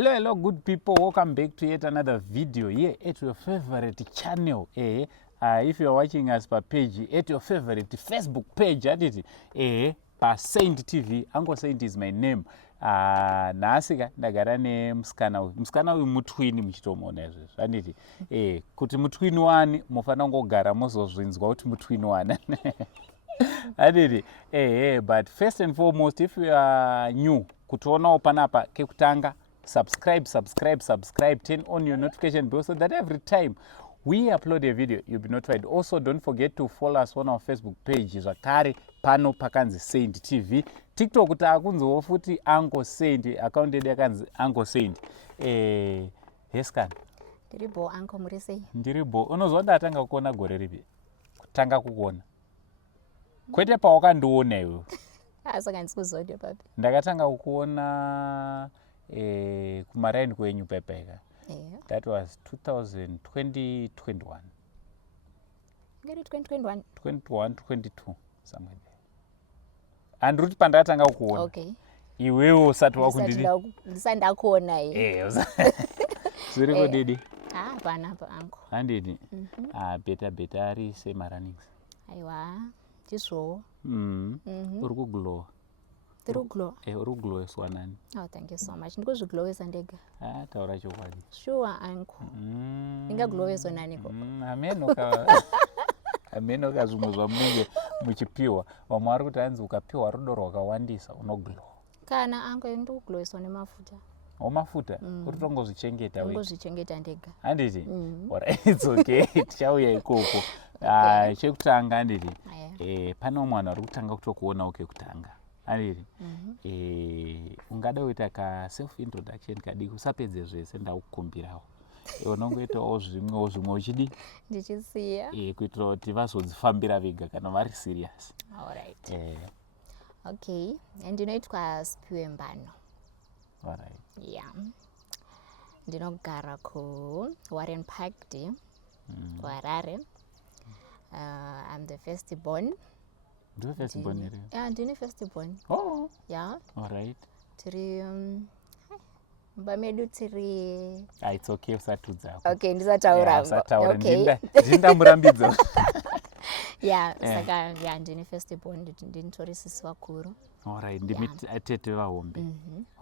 Hello, good people. Welcome back to yet another video here at your favorite channel. If you are watching us per page, at your favorite Facebook page, per Saint TV. Uncle Saint is my name. Naasika ndagara nemusikana uyu mutwini muchitomona izvezvo anditi kuti mutwini wani mufana ngogara muzozvinzwa kuti mutwini wani anditi but first and foremost, if you are new kutionawo panapa kekutanga, subscribe, turn on your notification bell so that every time we upload a video you'll be notified. Also, don't forget to follow us on our Facebook page zvakare pano pakanzi Saint TV. TikTok taakunziwo futi Uncle Saint, account yedu yakanzi Uncle Saint. Heskan ndiribo uncle muri sei? Ndiribo. Unozwa ndatanga kuona gore ripi? Kutanga kukuona kwete pawakandiona iwe? Saka ndikuzodya papi. Ndakatanga kukuona kumaraini kwenyu pepeka. That was 2021. Ngeri 2021? 21, 22, somewhere there. And ruti pandakatanga kukuona. Okay. Iwewe usati wakundidi? Ndisandakuona iye. Zviri kudidi? Hapana pa uncle. Handidi? Beta ari semarunnings. Aiwa, ndizvo. Uri kuglowa? Tiri kuglowa? Uri kugloweswa nani? Oh, thank you so much. Ndikuzviglowesa ndega. Taura chokwadi. Sure uncle. Ndingagloweswa naniko? Ameno zvimwe zvamunenge muchipiwa. Vamwe vari kuti hanzi ukapiwa rudo rwakawandisa unoglowa. Kana uncle ndikugloweswa nemafuta. Mafuta? Uri tongozvichengeta wewe? Ndongozvichengeta ndega. Handiti? Alright, it's okay. Tichauya ikoko. Chekutanga handiti? Pane mwana ari kutanga kutokuonawo kekutanga. Handiti? Ungada kuita ka self introduction kadiki, usapedze zvese ndakukumbirawo. Unongoitawo zvimwe uchidi? Ndichisiya. Kuitira kuti vazodzifambira vega kana vari serious. Alright. Okay. Ndinoitwa Sipiwe Mbano. Alright. Yeah. Ndinogara ku Warren Park D. Harare. I'm the firstborn. Ndiwe firstborn here? Yeah, ndine firstborn. Oh. Yeah. Alright. Tiri bamedu tiri. It's okay, usatudza. Okay, ndisataura. Okay. Ndindamurambidzo. Yeah, saka ndine firstborn, ndinitori sisi vakuru. Alright, ndimi atete vahombe.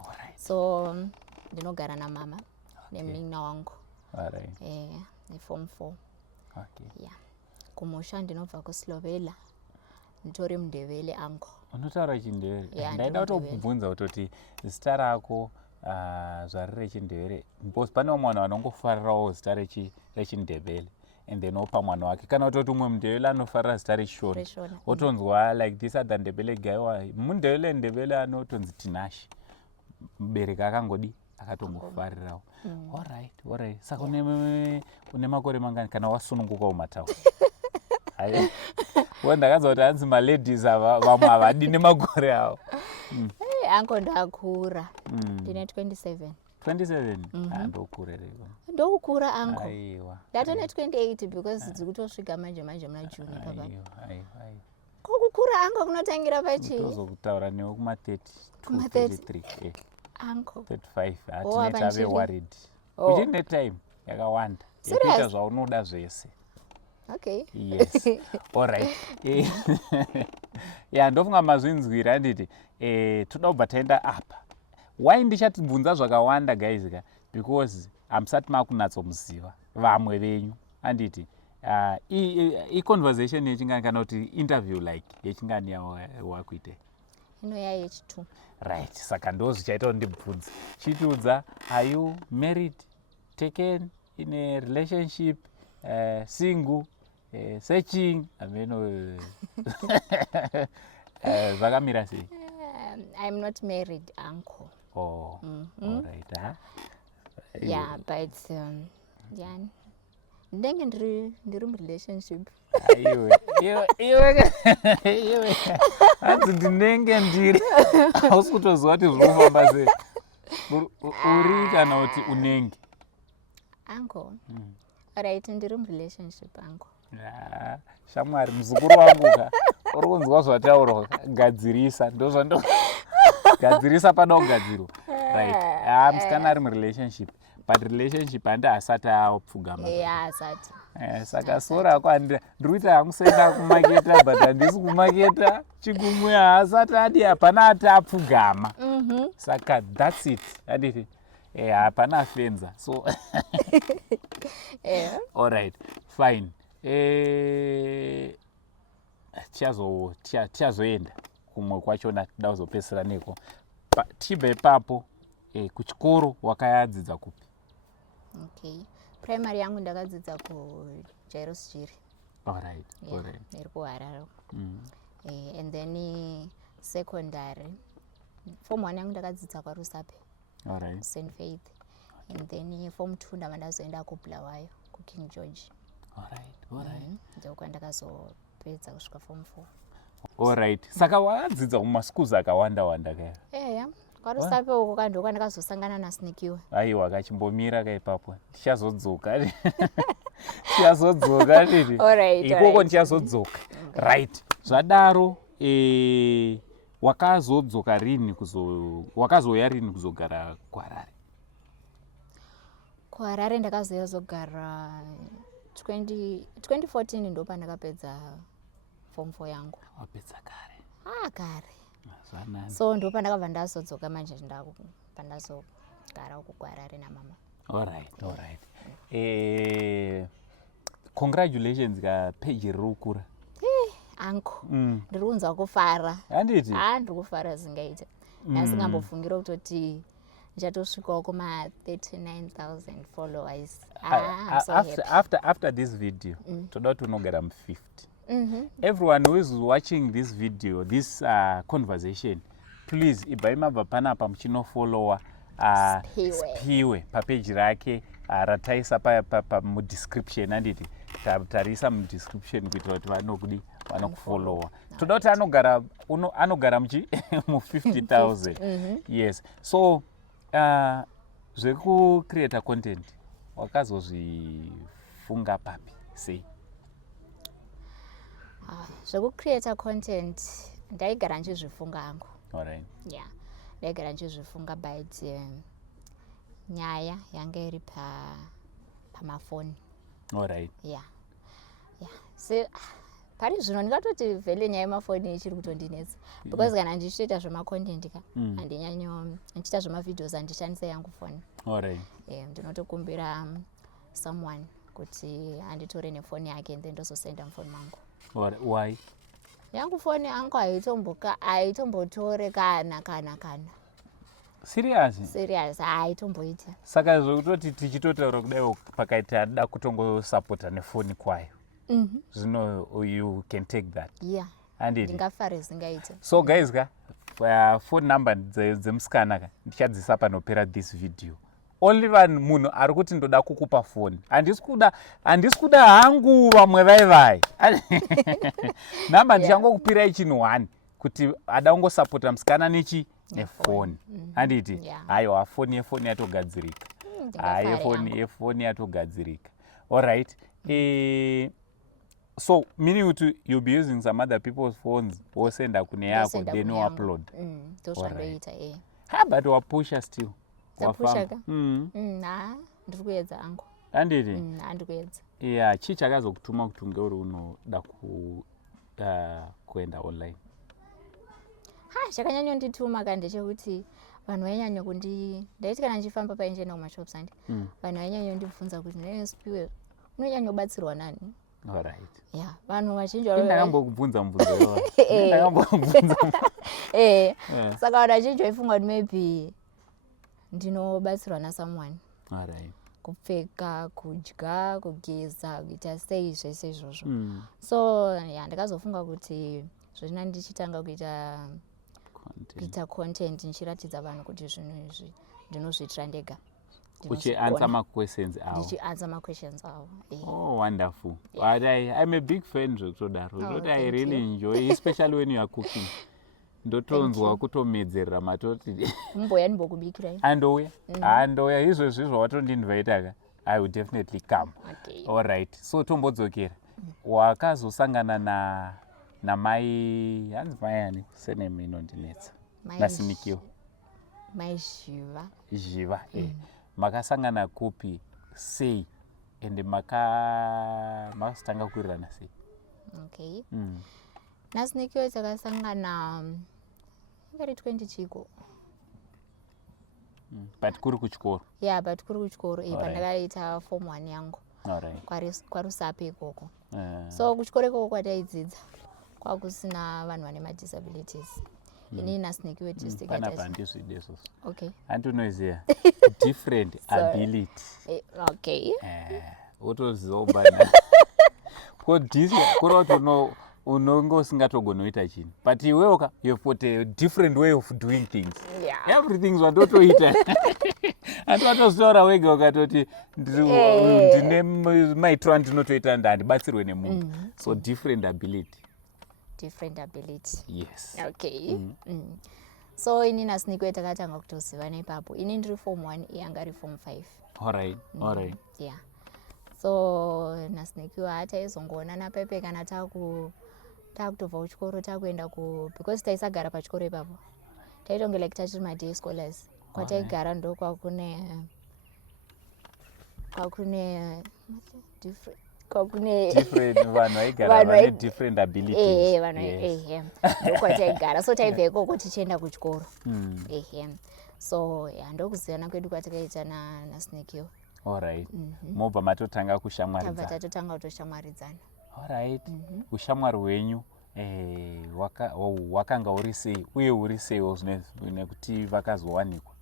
Alright. So ndinogara namama nemunina wangu. Alright. Neform 4. Okay. Yeah. Kumusha ndinobva kuSlovenia. Nditori mundevele uncle. Unotaura chindevere? Yeah, ndaida kutobvunza kutoti zita rako zvari rechindevere. Because pane mwana anongofarirawo zita rechindevere and then opa mwana wake. Kana kutoti umwe mundevele anofarira zita rechishona. Otonzwa like this other ndevele guy mundevele anotonzi Tinashe. Mubereki akangodi akatongofarirawo. Alright. Saka une makore mangani kana wasununguka mumataura? Ndakanzwa kuti hanzi maladies ava vamwe havadi nemakore avo. Uncle ndakura. Ndine 27. 27? Ndokurereko. Ndokukura uncle. Aiwa. Ndatone 28 because dzikutosvika manje muna June papa. Aiwa. Kokukura uncle kunotangira pachi? Tozokutaura newe kuma 30 to 33. Uncle. 35. Hatineti ave worried. Uchine time yakawanda. Yekuita zvaunoda zvese. Okay. Yes. Alright. Ndofunga mazvinzwira handiti. Toda kubva taenda apa. Why ndichatibvunza zvakawanda guys ka? Because hamusati makunatsomuziva vamwe venyu handiti. I-conversation yechingani kana kuti interview like yechingani wakuite? Inoya yechitu. Right. Saka ndozvichaita kuti ndibvunze. Chitiudza, are you married, taken, in a relationship, single, searching? Vakamira sei? I'm not married, uncle. Oh, alright. Yeah, but ndenge ndiri murelationship. Iwe hanzi ndinenge ndiri. Hausi kutoziva kuti zviri kufamba sei. Uri kana kuti unenge? Uncle. Alright, ndiri murelationship uncle. Shamwari muzukuru wangu ka uri kunzwa zvataurwa gadzirisa ndozvando gadzirisa pada kugadzirwa. Right. Musikana ari murelationship. But relationship handi asati apfugama. Asati. Saka sora ako ndikuita hangu seenda kumaketa but handisi kumaketa chigumwe haasati adi hapana ati apfugama. Saka that's it. Handiti hapana afenza. So all right, fine. Tichazoenda kumwe kwachona toda kuzopesera neko. Tichibva ipapo kuchikoro wakayadzidza kupi? Okay. Primary yangu ndakadzidza kuJairos Jiri. All right. Iri kuHarare. And then secondary form 1 yangu ndakadzidza kwaRusape. All right. St Faith. And then form 2 ndava ndazoenda kuBulawayo kuKing George. All right. Ndokwa ndakazopedza kusvika form 4. All right. Saka wadzidza kumaschools akawanda kaya? kwaRusape uko kandokwa ndakazosangana naSnikiwe. Aiwa, kachimbomira kaipapo. Tichazodzoka. Tichazodzoka nditi. Ikoko tichazodzoka. Right. Zvadaro wakazodzoka rini wakazouya rini kuzogara kuHarare? kuHarare ndakazouya kuzogara 2014 ndo pandakapedza form 4 yangu. Wapedza kare? Kare. Zvanani. So ndo pandakabva ndazodzoka manje pandazogara uku kuHarare namama. All right. Congratulations kapage riri kukura. Anko. Ndiri kunzwa kufara. Handiti? Ndiri kufara zingaita. Ndasingambofungira kutoti ndichatosvikawo kuma 39,000 followers. I'm so happy. After this video, toda kuti unogara mu50. Everyone who is watching this video, this conversation, please ibva imabva panapa muchinofollowa Spiwe papage rake rataisa mudescription. Handiti tarisa mudescription kuitira kuti vanokufollowa. Toda kuti anogara mu50,000. Yes. So zvekucreata content wakazozvifunga papi sei? Zvekucreata content ndaigara ndichizvifunga hangu. All right. Yeah. Ndaigara ndichizvifunga but nyaya yanga iri pamafoni. All right. Yeah. Pari zvino ndingatoti vhele nyaya yemafoni ichiri kutondinetsa because kana ndichitoita zvemacontent ka handinyanyo ndichita zvemavideos handishandisa yangu foni. All right. Ndinotokumbira someone kuti anditore nefoni yake and then ndozosenda mufoni mangu. Why? Yangu foni yangu haitombotore kana. Serious haitomboita. Saka zvekutoti tichitotaura kudai pakaita da kutongosapota nefoni kwayo. Zvino you can take that. Yeah. Ndingafare zingaita. So guys phone number dzemusikana ka ndichadzisa panopera this video. Only munhu ari kuti ndoda kukupa foni. Handisi kuda hangu vamwe vai. Namba ndichangokupirai chinhu 1 kuti ada kungosapota musikana nefoni. Handiti? Aiwa, foni yatogadzirika. Foni yatogadzirika. All right. So meaning kuti you'll be using some other people's phones wosenda kune yako then you upload. Ndozvandoita but wapusha still. Wapusha ka? Ndiri kuedza angu. Handiti? Ndiri kuedza. Yeah, chii chakazokutuma kuti unge uri unoda kuenda online? Chakanyanyondituma ka ndechekuti vanhu vainyanya ndaiti kana ndichifamba painjenda kumashops vanhu vainyanyondibvunza kuti Spiwe unonyanyobatsirwa nani? All right. Yeah, vanhu vazhinji ndakambokubvunza mubvunzo. Saka vanhu vazhinji vaifunga kuti maybe ndinobatsirwa nasomeone. All right. Kupfeka, kudya, kugeza, kuita sei zvese izvozvo. So ndakazofunga kuti zvino ndichitanga kuita content ndichiratidza vanhu kuti zvinhu izvi ndinozviitira ndega. Uchi-answer ma-questions avo. Ndichi-answer ma-questions avo. Oh, wonderful. Yeah. But I'm a big fan zvekutodaro. I really enjoy, especially when you are cooking. Ndotonzwa kutomedzerera matoti. Mboya ndimbokubikirai. Andouya izvo watondinvita ka. I will definitely come. Okay. All right. So tombodzokera. Wakazosangana namai, hanzi mai ani, surname inondinetsa. naSinikio maizhiva makasangana kupi sei ende makasitanga kuwirirana sei? Okay. naSinikio takasangana ingari 20 chiko. But kuri kuchikoro? Yeah, but kuri kuchikoro pandakaita form 1 yangu kwaRusape ikoko. So kuchikoro ikoko kwataidzidza kwakusina vanhu vane madisabilities. Ini naSinikio handizvide okay. Handinoziva different ability. Okay. Wotoziva ubana kuri kuti unonge usingatogona kuita chinhu, but iwewe you have got a different way of doing things. Everything watotoita handi watozvitaura wega ukatoti ndine maitiro andinotoita handibatsirwe nemunhu. So different ability. Yes. Okay. So ini naSinikio takatanga kutozivana ipapo. Ini ndiri form 1 yanga ari form 5. Alright. Yeah. So naSinikio hataizongoonana pepe kana takutobva kuchikoro takuenda because taisagara pachikoro ipapo. Taitonge like tachiri maday scholars. Kwataigara ndo kwakune different vanhu vaigara vane different abilities. Ndokwataigara. So taibva ikoko tichienda kuchikoro. So ndokuzivana kwedu kwatakaita naSinikio. Alright. Mobva matotanga kushamwaridzana? Tabva tatotanga kutoshamwaridzana. Alright. Ushamwari hwenyu wakanga uri sei uye uri seiwo nekuti vakazowanikwa?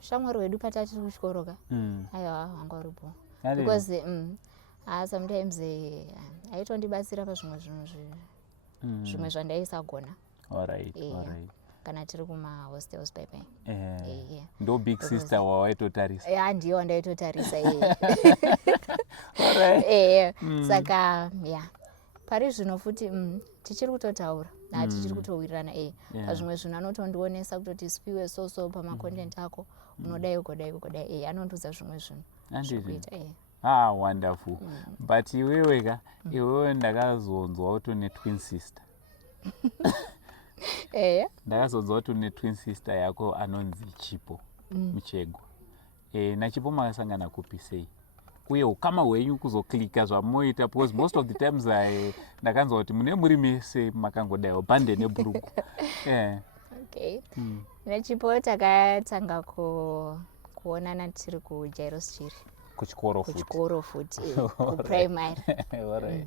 Ushamwari hwedu patachiri kuchikoro ka aiwa hwanga uripo because sometimes aitondibatsira pazvimwe zvimwe zvandaisagona. Alright. Kana tiri kumahostels paipai. Ndo big sister wawaitotarisa? Ndiyo wandaitotarisa. Saka pari zvino futi tichiri kutotaura tichiri kutowirirana pazvimwe zvinhu anotondionesa kutoti spiwe so pamacontent ako unodai ugodai anondiudza zvimwe zvinhu zvekuita. Wonderful. But iwewe ndakazonzwa kuti une twin sister. Ndakazonzwa kuti une twin sister yako anonzi Chipo Muchegwa. naChipo makasangana kupi sei? Uye ukama hwenyu kuzoklika zvamunoita, because most of the times ndakanzwa kuti mune muri mese makangodaiwo bhande nebhuruku. Okay. naChipo takatanga kuonana tiri kuJairos Chiri. Kuchikoro futi kuprimary.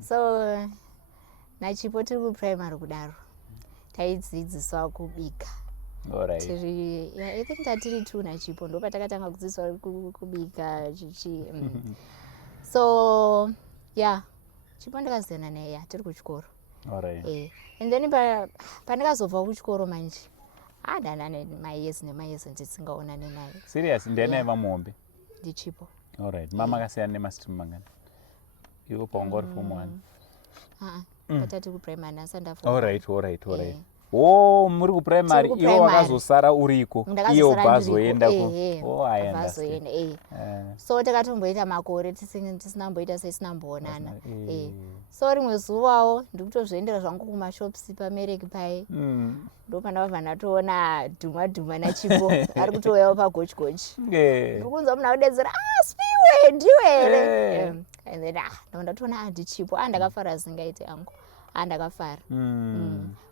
So naChipo tiri kuprimary kudaro taidzidziswa kubika. I think tatiri 2 naChipo ndo patakatanga kudzidziswa kubika chichi. So Chipo ndakazivana naye tiri kuchikoro. And then pandakazobva kuchikoro manje ndana mayezi ndisingaonani naye. Serious? Ndiani aiva muhombe? NdiChipo. Alright. Mama akasiyana nemastream mangani? Iwo paunga uri form 1? Patati kuprimary nasanda form 1. Alright. Muri kuprimary iwo wakazosara uriko iyo bazoenda bazoenda. So takatomboita makore tisinamboita sesinamboonana. So rimwe zuvawo ndikutozviendera zvangu kumashops pamereki pai ndopandabva ndatoona dhuma naChipo ari kutouyawo pagochi. Ndikunzwa munhu akudedzera spiwe ndiwe here. And then ndatoona ndiChipo ndakafara zingaite yangu. Ndakafara.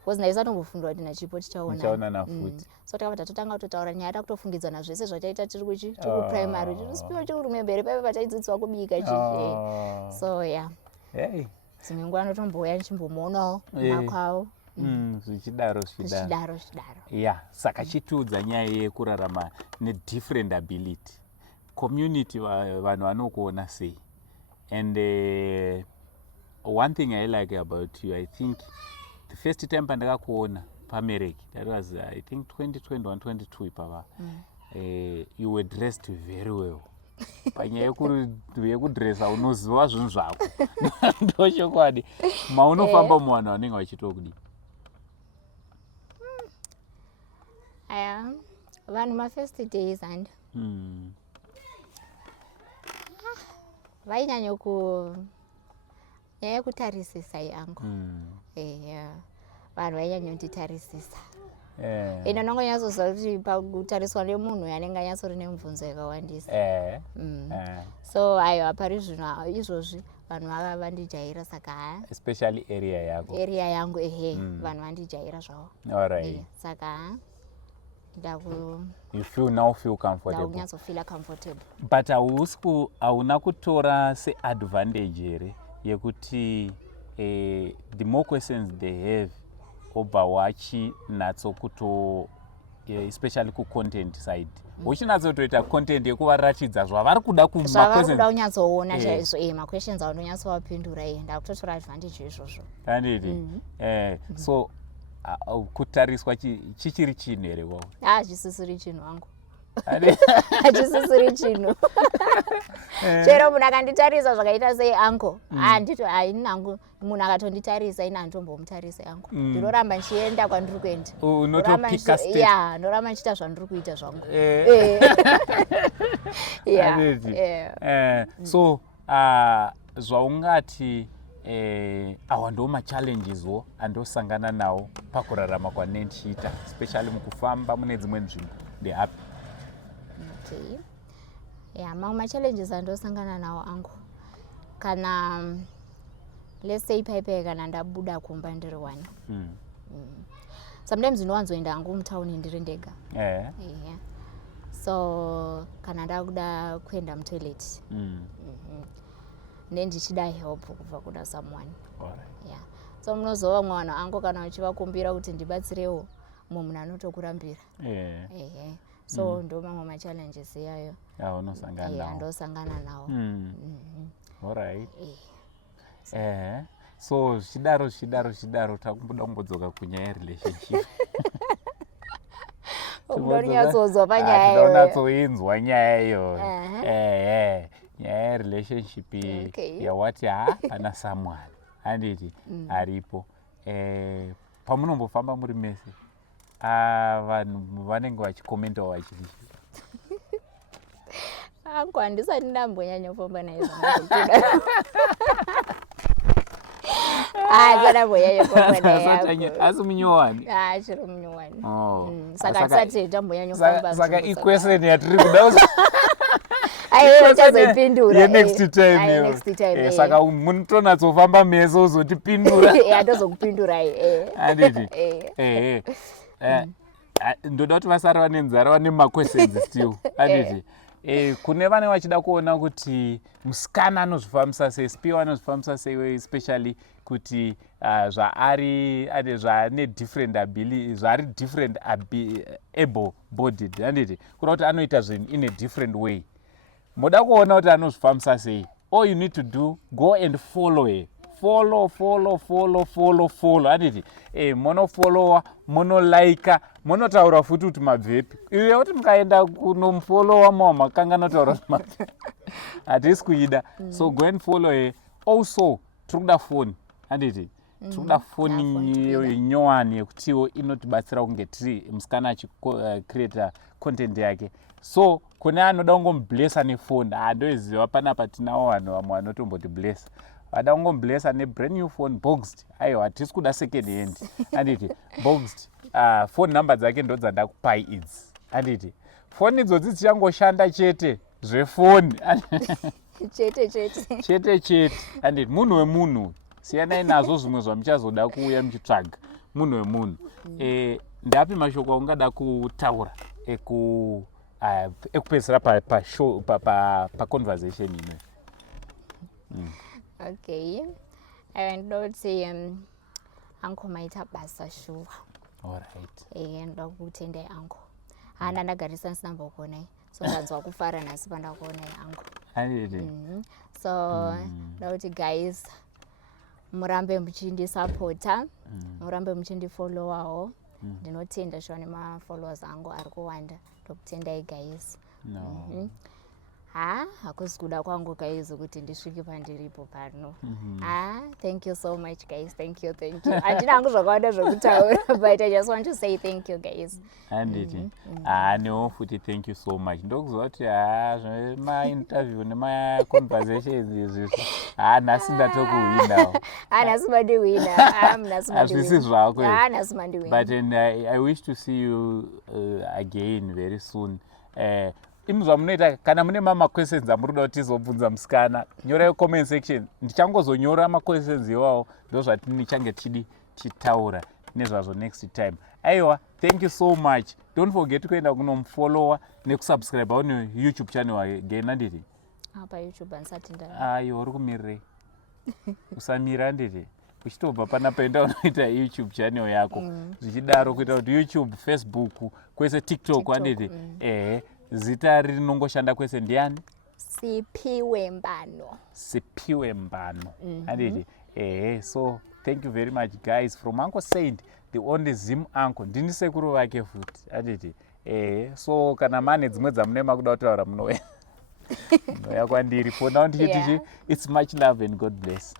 Because ndaisatombofundwa kuti naChipo tichaonana futi. So takabva tatotanga kutotaura nyaya takutofungidzana zvese zvataita tiri kuprimary. Spiwe chiri kumembere paipa pataidzidziswa kubika chichi. So dzimwe nguva anotombouya ndichimbomoonawo makwavo. Zvichidaro. Saka chitiudza nyaya yekurarama nedifferent ability. Community vanhu vanokuona sei? And one thing I like about you, I think the first time pandakakuona pamereki, that was I think 2021, 22 ipava. You were dressed very well. Panyaya yekudresa unoziva zvinhu zvako. Ndochokwadi. Maunofamba muvanhu vanenge vachitokudii? Vanhu ma-first days and vainyanya kutarisisa yangu. vanhu vainyanyonditarisisa ino ndongonyatsoziva kuti pakutariswa nemunhu anenge anyatsori nemibvunzo yakawandisa so aiwa pari zvino izvozvi vanhu vava vandijaira saka especially area yangu vanhu vandijaira zvavo saka you feel now feel comfortable ndakunyatsofila comfortable but hauna kutora seadvantage here yekuti the more questions they have obva wachinatso kuto especially kucontent side uchinatsotoita content yekuvaratidza zvavari kuda kuda kunyatsoona chaizvo maquestions aunonyatsovapindura ndakutotora advantage izvozvo handiti so kutariswa chichiri chinhu here kwavo chisisiri chinhu wangu hachisisiri chinhu chero munhu akanditarisa zvakaita sei anko handito hainangu munhu akatonditarisa ina handitombomutarisa yangu ndinoramba ndichienda kwandiri kuenda ndoramba ndichiita zvandiri kuita zvangu so zvaungati awa ndo machallengeswo andosangana nawo pakurarama kwanendichiita especially mukufamba mune dzimwe nzvimbo ndehapi mamwe machallenges andosangana nawo angu kana let's say paipai kana ndabuda kumba ndiri wani sometimes ndinowanzoenda hangu mutauni ndiri ndega so kana ndakuda kuenda mutoilet ndichida help kubva kuna someone so munozova vamwe vanhu angu kana uchivakumbira kuti ndibatsirewo mumwe munhu anotokurambira so ndo mamwe machallenges iyayo andosangana nawo alright so zvidaro takumboda kumbodzoka kunyaya yerelationship ndonyatsozwa panyaya unatsoinzwa nyaya iyoyo nyaya yerelationship yawati pana someone handiti aripo pamunombofamba muri mese vanhu vanenge vachikomentawo vachiri angu handisati ndambonyanya kufamba naye asi munyowani chiri munyowani saka handisati ndambonyanya kufamba saka iquestion yatiri kuda chazoipindura next time saka munotonatsofamba mese uzotipindura andozokupindurai handiti ndoda kuti vasara vane nzara vane maquestions still handiti kune vane vachida kuona kuti musikana anozvifambisa sei spiwa anozvifambisa sei especially kuti zvaane different ability zvari different able bodied handiti kuda kuti anoita zvinhu in a different way moda kuona kuti anozvifambisa sei all you need to do go and follow her follow handiti monofollowa monolaika monotaura futi kuti mabvepi iwe kuti mukaenda kunomufolowa mawa makanga notaura kuti mabvepi hatisi kuida so go and follow her also tiri kuda foni handiti tiri kuda foni nyowani yekutiwo inotibatsira kunge tiri musikana achicreata content yake so kune anoda kungomublessa nefoni ndoiziva panapa tinawo vanhu vamwe vanotombotiblessa vada kungomublessa nebrand new phone boxed aiwa hatisi kuda second hand handiti boxed phone number dzake ndo dzandakupai idzi handiti foni idzodzi dzichangoshanda chete zvefoni chete handiti munhu wemunhu siyanai nazvo zvimwe zvamuchazoda kuuya muchitsvaga munhu wemunhu ndapi mashoko aungada kutaura ekupedzisira paconversation ino okay ndoda kuti angu maita basa shuwa ndoda kutendai angu hana ndagarisa ndisina mbokuonai so ndanzwa kufara nhasi pandakuonai angu so ndoda kuti guys murambe muchindisapota murambe muchindifollowawo ndinotenda shuwa nemafollowers angu ari kuwanda ndokutendai guys hakusi kuda kwangu guys kuti ndisvike pandiripo pano. Thank you so much guys, thank you. Handina hangu zvakawanda zvokutaura, but I just want to say thank you guys. Handiti newo futi thank you so much. Ndokuziva kuti zvemainterview nemaconversations izvi nhasi ndatokuwinawo. Nhasi mandiwina. Hazvisi zvako. Nhasi mandiwina. But I wish to see you again very soon. Imi zvamunoita kana mune questions amurikuda kuti tizobvunza musikana, nyorai comment section. Ndichangozonyora questions iwawo ndozvatichange tichitaura nezvazvo next time. Aiwa, thank you so much. Don't forget kuenda kunomufollowa nekusubscribe on YouTube channel again. Handiti pa YouTube hansati aiwa, uri kumirire usamira. Handiti uchitobva panapa enda unoita YouTube channel yako zvichidaro kuita kuti YouTube, Facebook, kwese TikTok. Handiti zita rinongoshanda kwese ndiani? Sipiwe Mbano. Handiti so thank you very much guys from Uncle Saint, the only Zim uncle. Ndini sekuru wake futi. Handiti so kana mane dzimwe dzamune makuda kutaura munouya kwandiri. For now ndichiti it's much love and God bless.